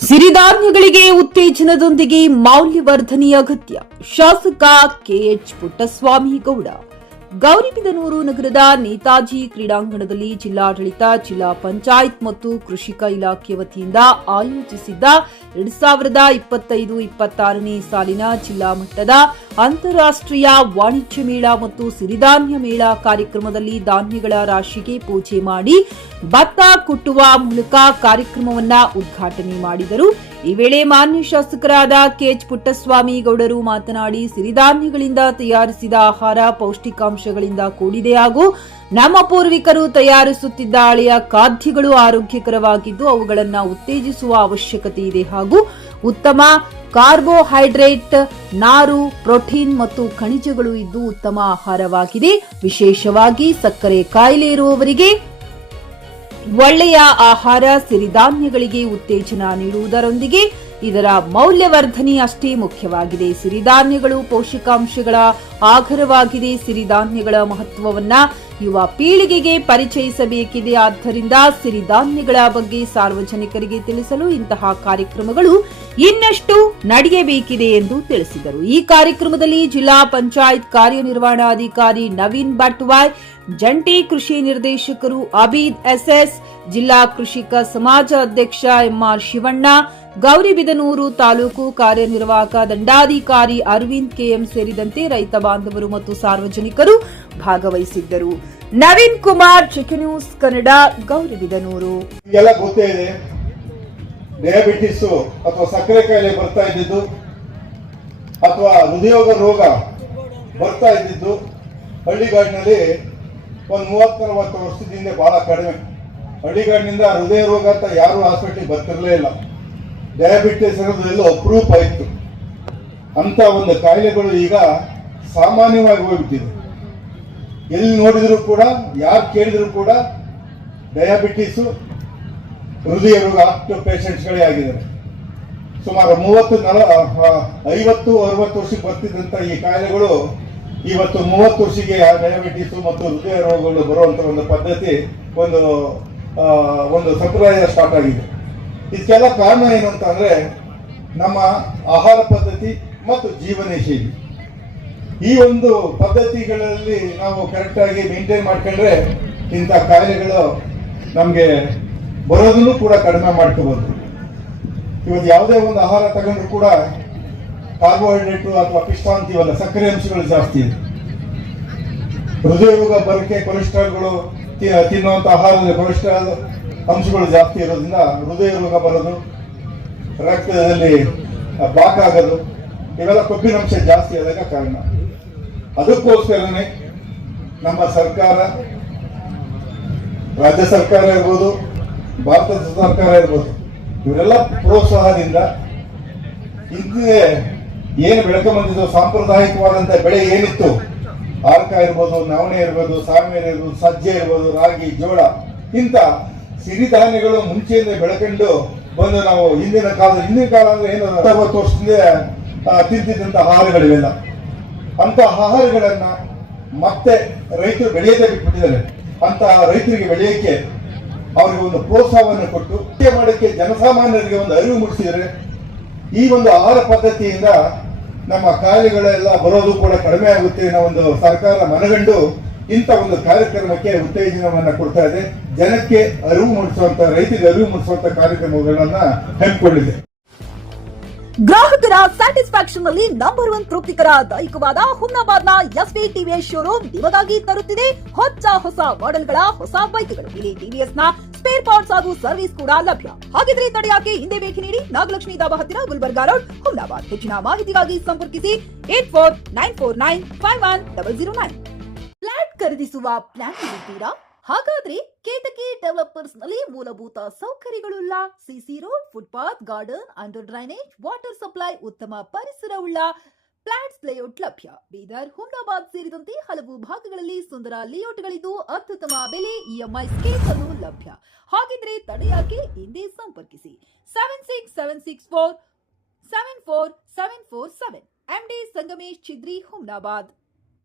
ಸಿರಿಧಾನ್ಯಗಳಿಗೆ ಉತ್ತೇಜನದೊಂದಿಗೆ ಮೌಲ್ಯವರ್ಧನೆ ಅಗತ್ಯ. ಶಾಸಕ ಕೆಎಚ್ ಪುಟ್ಟಸ್ವಾಮಿ ಗೌಡ. ಗೌರಿಬಿದನೂರು ನಗರದ ನೇತಾಜಿ ಕ್ರೀಡಾಂಗಣದಲ್ಲಿ ಜಿಲ್ಲಾಡಳಿತ, ಜಿಲ್ಲಾ ಪಂಚಾಯತ್ ಮತ್ತು ಕೃಷಿಕ ಇಲಾಖೆ ವತಿಯಿಂದ ಆಯೋಜಿಸಿದ್ದ 2025-26ನೇ ಸಾಲಿನ ಜಿಲ್ಲಾ ಮಟ್ಟದ ಅಂತಾರಾಷ್ಟ್ರೀಯ ವಾಣಿಜ್ಯ ಮೇಳ ಮತ್ತು ಸಿರಿಧಾನ್ಯ ಮೇಳ ಕಾರ್ಯಕ್ರಮದಲ್ಲಿ ಧಾನ್ಯಗಳ ರಾಶಿಗೆ ಪೂಜೆ ಮಾಡಿ ಭತ್ತ ಕುಟ್ಟುವ ಮೂಲಕ ಕಾರ್ಯಕ್ರಮವನ್ನು ಉದ್ಘಾಟನೆ ಮಾಡಿದರು. ಈ ವೇಳೆ ಮಾನ್ಯ ಶಾಸಕರಾದ ಕೆಎಚ್ ಪುಟ್ಟಸ್ವಾಮಿ ಗೌಡರು ಮಾತನಾಡಿ, ಸಿರಿಧಾನ್ಯಗಳಿಂದ ತಯಾರಿಸಿದ ಆಹಾರ ಪೌಷ್ಟಿಕಾಂಶಗಳಿಂದ ಕೂಡಿದೆ ಹಾಗೂ ನಮ್ಮ ಪೂರ್ವಿಕರು ತಯಾರಿಸುತ್ತಿದ್ದ ಹಳೆಯ ಖಾದ್ಯಗಳು ಆರೋಗ್ಯಕರವಾಗಿದ್ದು ಅವುಗಳನ್ನು ಉತ್ತೇಜಿಸುವ ಅವಶ್ಯಕತೆ ಇದೆ ಹಾಗೂ ಉತ್ತಮ ಕಾರ್ಬೋಹೈಡ್ರೇಟ್, ನಾರು, ಪ್ರೋಟೀನ್ ಮತ್ತು ಖನಿಜಗಳು ಇದ್ದು ಉತ್ತಮ ಆಹಾರವಾಗಿದೆ. ವಿಶೇಷವಾಗಿ ಸಕ್ಕರೆ ಕಾಯಿಲೆ ಇರುವವರಿಗೆ ಒಳ್ಳೆಯ ಆಹಾರ ಸಿರಿಧಾನ್ಯಗಳಿಗೆ ಉತ್ತೇಜನ ನೀಡುವುದರೊಂದಿಗೆ ಇದರ ಮೌಲ್ಯವರ್ಧನೆ ಅಷ್ಟೇ ಮುಖ್ಯವಾಗಿದೆ. ಸಿರಿಧಾನ್ಯಗಳು ಪೋಷಕಾಂಶಗಳ ಆಗರವಾಗಿದೆ. ಸಿರಿಧಾನ್ಯಗಳ ಮಹತ್ವವನ್ನ ಯುವ ಪೀಳಿಗೆಗೆ ಪರಿಚಯಿಸಬೇಕಿದೆ. ಆದ್ದರಿಂದ ಸಿರಿಧಾನ್ಯಗಳ ಬಗ್ಗೆ ಸಾರ್ವಜನಿಕರಿಗೆ ತಿಳಿಸಲು ಇಂತಹ ಕಾರ್ಯಕ್ರಮಗಳು ಇನ್ನಷ್ಟು ನಡೆಯಬೇಕಿದೆ ಎಂದು ತಿಳಿಸಿದರು. ಈ ಕಾರ್ಯಕ್ರಮದಲ್ಲಿ ಜಿಲ್ಲಾ ಪಂಚಾಯತ್ ಕಾರ್ಯನಿರ್ವಹಣಾಧಿಕಾರಿ ನವೀನ್ ಭಟ್ವಾಯ್, ಜಂಟಿ ಕೃಷಿ ನಿರ್ದೇಶಕರು ಅಬೀದ್ ಎಸ್ಎಸ್, ಜಿಲ್ಲಾ ಕೃಷಿಕ ಸಮಾಜ ಅಧ್ಯಕ್ಷ ಎಂಆರ್ ಶಿವಣ್ಣ, ಗೌರಿಬಿದನೂರು ತಾಲೂಕು ಕಾರ್ಯನಿರ್ವಾಹಕ ದಂಡಾಧಿಕಾರಿ ಅರವಿಂದ್ ಕೆಎಂ ಸೇರಿದಂತೆ ರೈತ ಬಾಂಧವರು ಮತ್ತು ಸಾರ್ವಜನಿಕರು ಭಾಗವಹಿಸಿದ್ದರು. ನವೀನ್ ಕುಮಾರ್, ಚಿಕ್ಕ ನ್ಯೂಸ್ ಕನ್ನಡ, ಗೌರಿಬಿದನೂರು. ಎಲ್ಲ ಗೊತ್ತೇ ಇದೆ, ಡಯಾಬಿಟಿಸ್ ಅಥವಾ ಸಕ್ಕರೆ ಕಾಯಿಲೆ ಬರ್ತಾ ಇದ್ದಿದ್ದು ಅಥವಾ ಹೃದಯೋಗ ರೋಗ ಬರ್ತಾ ಇದ್ದಿದ್ದು ಹಳ್ಳಿಗಾಡಿನಲ್ಲಿ ಒಂದು 30-40 ವರ್ಷದಿಂದ ಬಹಳ ಕಡಿಮೆ. ಹಳ್ಳಿಗಾಡಿನಿಂದ ಹೃದಯ ರೋಗ ಅಂತ ಯಾರು ಹಾಸ್ಪಿಟಲ್ ಬರ್ತಿರ್ಲೇ ಇಲ್ಲ. ಡಯಾಬಿಟಿಸ್ ಅನ್ನೋದು ಎಲ್ಲ ಅಪ್ರೂಪ್ ಆಯಿತು. ಅಂತ ಒಂದು ಕಾಯಿಲೆಗಳು ಈಗ ಸಾಮಾನ್ಯವಾಗಿ ಹೋಗ್ಬಿಟ್ಟಿದೆ. ಎಲ್ಲಿ ನೋಡಿದ್ರು ಕೂಡ, ಯಾರು ಕೇಳಿದ್ರು ಕೂಡ ಡಯಾಬಿಟೀಸು, ಹೃದಯ ರೋಗ ಅಷ್ಟು ಪೇಷಂಟ್ಸ್ಗಳೇ ಆಗಿದ್ದಾರೆ. ಸುಮಾರು 50-60 ವರ್ಷಕ್ಕೆ ಬರ್ತಿದ್ದಂಥ ಈ ಕಾಯಿಲೆಗಳು ಇವತ್ತು 30 ವರ್ಷಕ್ಕೆ ಡಯಾಬಿಟೀಸು ಮತ್ತು ಹೃದಯ ರೋಗಗಳು ಬರುವಂಥ ಒಂದು ಪದ್ಧತಿ, ಒಂದು ಸಂಪ್ರದಾಯ ಸ್ಟಾರ್ಟ್ ಆಗಿದೆ. ಇದಕ್ಕೆಲ್ಲ ಕಾರಣ ಏನು ಅಂತಂದ್ರೆ ನಮ್ಮ ಆಹಾರ ಪದ್ಧತಿ ಮತ್ತು ಜೀವನ ಶೈಲಿ. ಈ ಒಂದು ಪದ್ಧತಿಗಳಲ್ಲಿ ನಾವು ಕರೆಕ್ಟಾಗಿ ಮೇಂಟೈನ್ ಮಾಡ್ಕೊಂಡ್ರೆ ಇಂಥ ಕಾಯಿಲೆಗಳು ನಮಗೆ ಬರೋದನ್ನು ಕೂಡ ಕಡಿಮೆ ಮಾಡ್ಕೋಬಹುದು. ಇವತ್ತು ಯಾವುದೇ ಒಂದು ಆಹಾರ ತಗೊಂಡ್ರು ಕೂಡ ಕಾರ್ಬೋಹೈಡ್ರೇಟು ಅಥವಾ ಪಿಷ್ಟ ಅಂತೀವಲ್ಲ, ಸಕ್ಕರೆ ಅಂಶಗಳು ಜಾಸ್ತಿ ಇದೆ. ಹೃದಯ ರೋಗ ಬರೋಕ್ಕೆ ಕೊಲೆಸ್ಟ್ರಾಲ್ಗಳು, ತಿನ್ನುವಂಥ ಆಹಾರದ ಕೊಲೆಸ್ಟ್ರಾಲ್ ಅಂಶಗಳು ಜಾಸ್ತಿ ಇರೋದ್ರಿಂದ ಹೃದಯ ರೋಗ ಬರೋದು, ರಕ್ತದಲ್ಲಿ ಬ್ಲಾಕ್ ಆಗೋದು, ಇವೆಲ್ಲ ಕೊಬ್ಬಿನಂಶ ಜಾಸ್ತಿ ಆದಾಗ ಕಾರಣ. ಅದಕ್ಕೋಸ್ಕರನೇ ನಮ್ಮ ಸರ್ಕಾರ, ರಾಜ್ಯ ಸರ್ಕಾರ ಇರ್ಬೋದು, ಭಾರತ ಸರ್ಕಾರ ಇರ್ಬೋದು, ಇವರೆಲ್ಲ ಪ್ರೋತ್ಸಾಹದಿಂದ ಹಿಂದೆ ಏನು ಬೆಳ್ಕೊಂಬಂದಿದ್ದು ಸಾಂಪ್ರದಾಯಿಕವಾದಂಥ ಬೆಳೆ ಏನಿತ್ತು, ಆರ್ಕ ಇರ್ಬೋದು, ನವಣೆ ಇರ್ಬೋದು, ಸಾಮೆ ಇರ್ಬೋದು, ಸಜ್ಜೆ ಇರ್ಬೋದು, ರಾಗಿ, ಜೋಳ, ಇಂಥ ಸಿರಿಧಾನ್ಯಗಳು ಮುಂಚೆಯಿಂದ ಬೆಳ್ಕೊಂಡು ಬಂದು ನಾವು ಹಿಂದಿನ ಕಾಲ ಅಂದ್ರೆ ಏನು 60 ವರ್ಷದಿಂದ ತಿಂತಿದ್ದಂಥ ಆಹಾರಗಳಿವೆಲ್ಲ. ಅಂತ ಆಹಾರಗಳನ್ನ ಮತ್ತೆ ರೈತರು ಬೆಳೆಯದೇ ಬಿಟ್ಬಿಟ್ಟಿದ್ದಾರೆ. ಅಂತ ರೈತರಿಗೆ ಬೆಳೆಯಕ್ಕೆ ಅವರಿಗೆ ಒಂದು ಪ್ರೋತ್ಸಾಹವನ್ನು ಕೊಟ್ಟು ಮಾಡೋಕ್ಕೆ ಜನಸಾಮಾನ್ಯರಿಗೆ ಒಂದು ಅರಿವು ಮೂಡಿಸಿದರೆ ಈ ಒಂದು ಆಹಾರ ಪದ್ಧತಿಯಿಂದ ನಮ್ಮ ಕಾಯಿಲೆಗಳೆಲ್ಲ ಬರೋದು ಕೂಡ ಕಡಿಮೆ ಆಗುತ್ತೆ ಅನ್ನೋ ಒಂದು ಸರ್ಕಾರ ಮನಗಂಡು ಇಂಥ ಒಂದು ಕಾರ್ಯಕ್ರಮಕ್ಕೆ ಉತ್ತೇಜನವನ್ನ ಕೊಡ್ತಾ ಇದೆ. ಜನಕ್ಕೆ ಅರಿವು ಮೂಡಿಸುವಂತ, ರೈತರಿಗೆ ಅರಿವು ಮೂಡಿಸುವಂತ ಕಾರ್ಯಕ್ರಮಗಳನ್ನ ಹಮ್ಮಿಕೊಂಡಿದೆ. ಗ್ರಾಹಕರ ಸ್ಯಾಟಿಸ್ಫ್ಯಾಕ್ಷನ್ ನಲ್ಲಿ ನಂಬರ್ 1 ತೃಪ್ತಿಕರ ದೈಹಿಕವಾದ ಹುಮ್ನಾಬಾದ್ನ ಎಸ್ವಿ ಟಿವಿಎಸ್ ಶೋರೂಮ್ ನಿಮಗಾಗಿ ತರುತ್ತಿದೆ ಹೊಸ ಮಾಡೆಲ್ಗಳ ಹೊಸ ಬೈಕ್ಗಳು. ಇಲ್ಲಿ ಟಿವಿಎಸ್ ನ ಸ್ಪೇರ್ ಪಾರ್ಟ್ಸ್ ಹಾಗೂ ಸರ್ವಿಸ್ ಕೂಡ ಲಭ್ಯ. ಹಾಗಿದ್ರೆ ತಡೆಯಾಕೆ ಹಿಂದೆ ಭೇಟಿ ನೀಡಿ, ನಾಗಲಕ್ಷ್ಮಿ ದಾಬಾ ಹತ್ತಿರ, ಗುಲ್ಬರ್ಗಾ ರೋಡ್, ಹುಮ್ನಾಬಾದ್. ಹೆಚ್ಚಿನ ಮಾಹಿತಿಗಾಗಿ ಸಂಪರ್ಕಿಸಿ 8494951009. ಫ್ಲಾಟ್ ಖರೀದಿಸುವ ಪ್ಲಾನ್ ಇದ್ದೀರಾ? ಹಾಗಾದ್ರೆ ಕೇತಕಿ ಡೆವಲಪರ್ಸ್ ನಲ್ಲಿ ಮೂಲಭೂತ ಸೌಕರ್ಯಗಳುಳ್ಳ CC road, footpath, garden, under drainage, water supply, ಉತ್ತಮ ಪರಿಸರವುಳ್ಳ ಫ್ಲಾಟ್ಸ್ ಲೇಔಟ್ ಲಭ್ಯ. ಬೀದರ್, ಹುಮ್ನಾಬಾದ್ ಸೇರಿದಂತೆ ಹಲವು ಭಾಗಗಳಲ್ಲಿ ಸುಂದರ ಲೇಔಟ್ಗಳಿದ್ದು ಅತ್ಯುತ್ತಮ ಬೆಲೆ, ಇಎಂಐ ಸ್ಕೀಮ್ಸ್ ಅನ್ನು ಲಭ್ಯ. ಹಾಗಿದ್ರೆ ತಡೆಯಾಕೆ ಹಿಂದೆ ಸಂಪರ್ಕಿಸಿ 7676474747. MD ಸಂಗಮೇಶ್ ಚಿದ್ರಿ, ಹುಮ್ನಾಬಾದ್.